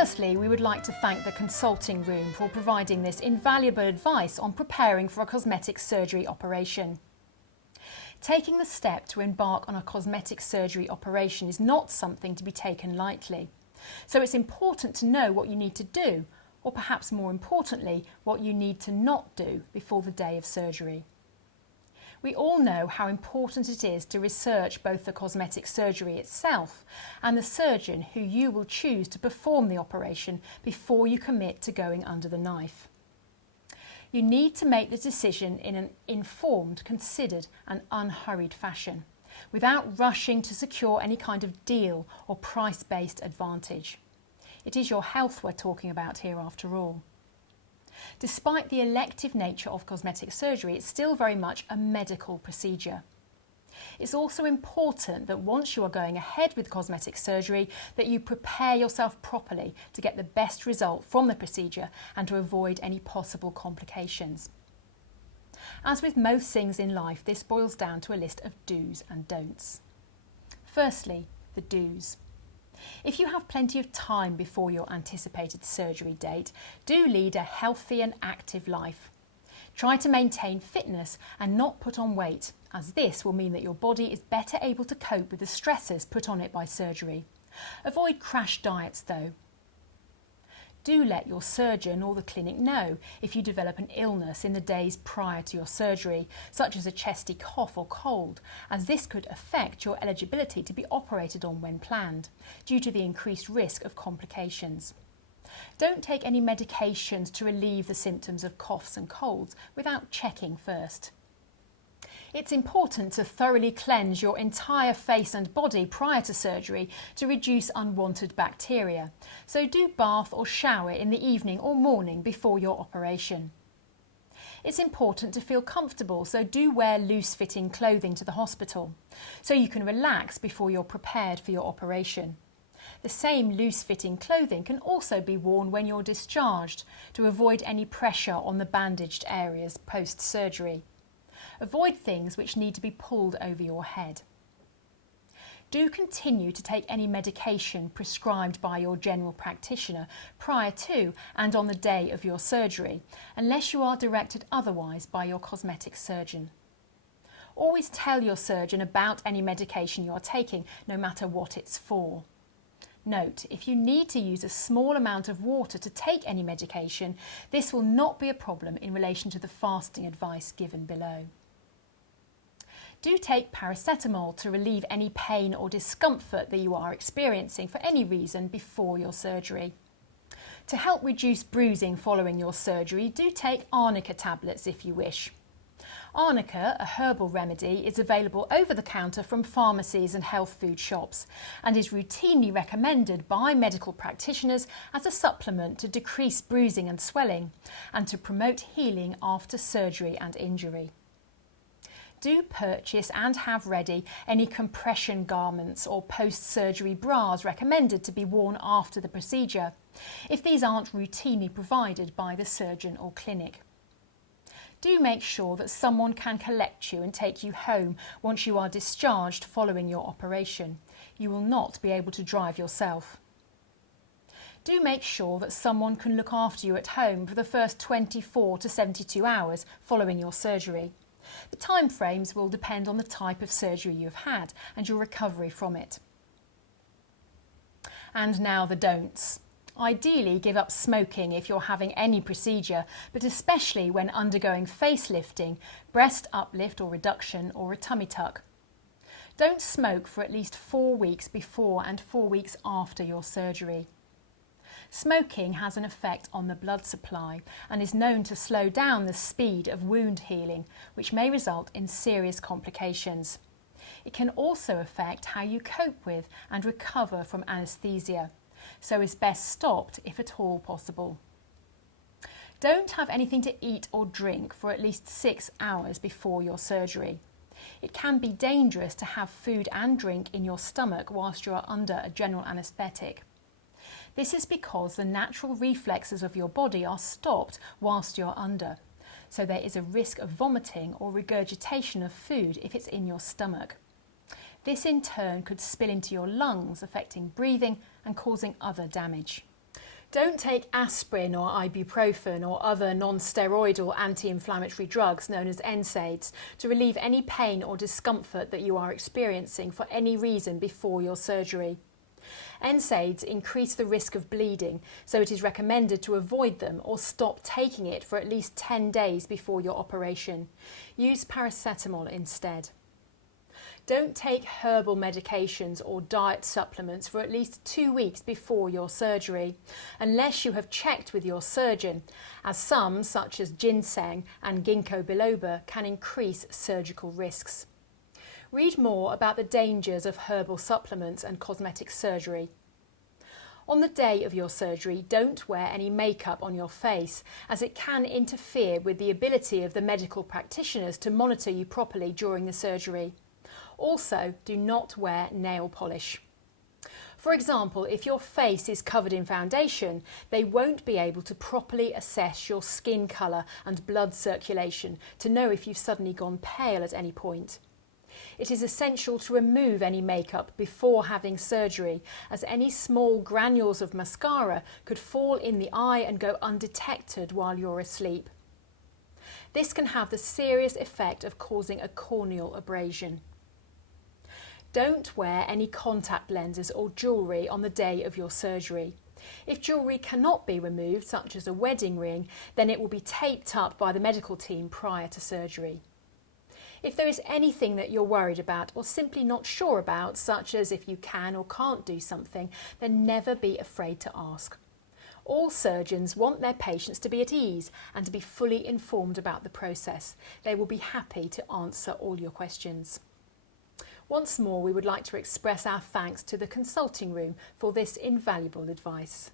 Firstly, we would like to thank the consulting room for providing this invaluable advice on preparing for a cosmetic surgery operation. Taking the step to embark on a cosmetic surgery operation is not something to be taken lightly. So it's important to know what you need to do, or perhaps more importantly, what you need to not do before the day of surgery. We all know how important it is to research both the cosmetic surgery itself and the surgeon who you will choose to perform the operation before you commit to going under the knife. You need to make the decision in an informed, considered and unhurried fashion, without rushing to secure any kind of deal or price-based advantage. It is your health we're talking about here after all. Despite the elective nature of cosmetic surgery, it's still very much a medical procedure. It's also important that once you are going ahead with cosmetic surgery, that you prepare yourself properly to get the best result from the procedure and to avoid any possible complications. As with most things in life, this boils down to a list of do's and don'ts. Firstly, the do's. If you have plenty of time before your anticipated surgery date, do lead a healthy and active life. Try to maintain fitness and not put on weight, as this will mean that your body is better able to cope with the stresses put on it by surgery. Avoid crash diets though. Do let your surgeon or the clinic know if you develop an illness in the days prior to your surgery, such as a chesty cough or cold, as this could affect your eligibility to be operated on when planned, due to the increased risk of complications. Don't take any medications to relieve the symptoms of coughs and colds without checking first. It's important to thoroughly cleanse your entire face and body prior to surgery to reduce unwanted bacteria. So do bath or shower in the evening or morning before your operation. It's important to feel comfortable, so do wear loose-fitting clothing to the hospital, so you can relax before you're prepared for your operation. The same loose-fitting clothing can also be worn when you're discharged to avoid any pressure on the bandaged areas post-surgery. Avoid things which need to be pulled over your head. Do continue to take any medication prescribed by your general practitioner prior to and on the day of your surgery, unless you are directed otherwise by your cosmetic surgeon. Always tell your surgeon about any medication you are taking, no matter what it's for. Note, if you need to use a small amount of water to take any medication, this will not be a problem in relation to the fasting advice given below. Do take paracetamol to relieve any pain or discomfort that you are experiencing for any reason before your surgery. To help reduce bruising following your surgery, do take arnica tablets if you wish. Arnica, a herbal remedy, is available over the counter from pharmacies and health food shops and is routinely recommended by medical practitioners as a supplement to decrease bruising and swelling and to promote healing after surgery and injury. Do purchase and have ready any compression garments or post-surgery bras recommended to be worn after the procedure, if these aren't routinely provided by the surgeon or clinic. Do make sure that someone can collect you and take you home once you are discharged following your operation. You will not be able to drive yourself. Do make sure that someone can look after you at home for the first 24 to 72 hours following your surgery. The time frames will depend on the type of surgery you have had and your recovery from it. And now the don'ts. Ideally, give up smoking if you're having any procedure, but especially when undergoing facelifting, breast uplift or reduction, or a tummy tuck. Don't smoke for at least 4 weeks before and 4 weeks after your surgery. Smoking has an effect on the blood supply and is known to slow down the speed of wound healing, which may result in serious complications. It can also affect how you cope with and recover from anaesthesia, so is best stopped if at all possible. Don't have anything to eat or drink for at least 6 hours before your surgery. It can be dangerous to have food and drink in your stomach whilst you are under a general anaesthetic. This is because the natural reflexes of your body are stopped whilst you're under, so there is a risk of vomiting or regurgitation of food if it's in your stomach. This in turn could spill into your lungs, affecting breathing and causing other damage. Don't take aspirin or ibuprofen or other non-steroidal anti-inflammatory drugs known as NSAIDs to relieve any pain or discomfort that you are experiencing for any reason before your surgery. NSAIDs increase the risk of bleeding, so it is recommended to avoid them or stop taking it for at least 10 days before your operation. Use paracetamol instead. Don't take herbal medications or diet supplements for at least 2 weeks before your surgery, unless you have checked with your surgeon, as some, such as ginseng and ginkgo biloba, can increase surgical risks. Read more about the dangers of herbal supplements and cosmetic surgery. On the day of your surgery, don't wear any makeup on your face, as it can interfere with the ability of the medical practitioners to monitor you properly during the surgery. Also, do not wear nail polish. For example, if your face is covered in foundation, they won't be able to properly assess your skin colour and blood circulation to know if you've suddenly gone pale at any point. It is essential to remove any makeup before having surgery, as any small granules of mascara could fall in the eye and go undetected while you're asleep. This can have the serious effect of causing a corneal abrasion. Don't wear any contact lenses or jewellery on the day of your surgery. If jewellery cannot be removed, such as a wedding ring, then it will be taped up by the medical team prior to surgery. If there is anything that you're worried about or simply not sure about, such as if you can or can't do something, then never be afraid to ask. All surgeons want their patients to be at ease and to be fully informed about the process. They will be happy to answer all your questions. Once more, we would like to express our thanks to the consulting room for this invaluable advice.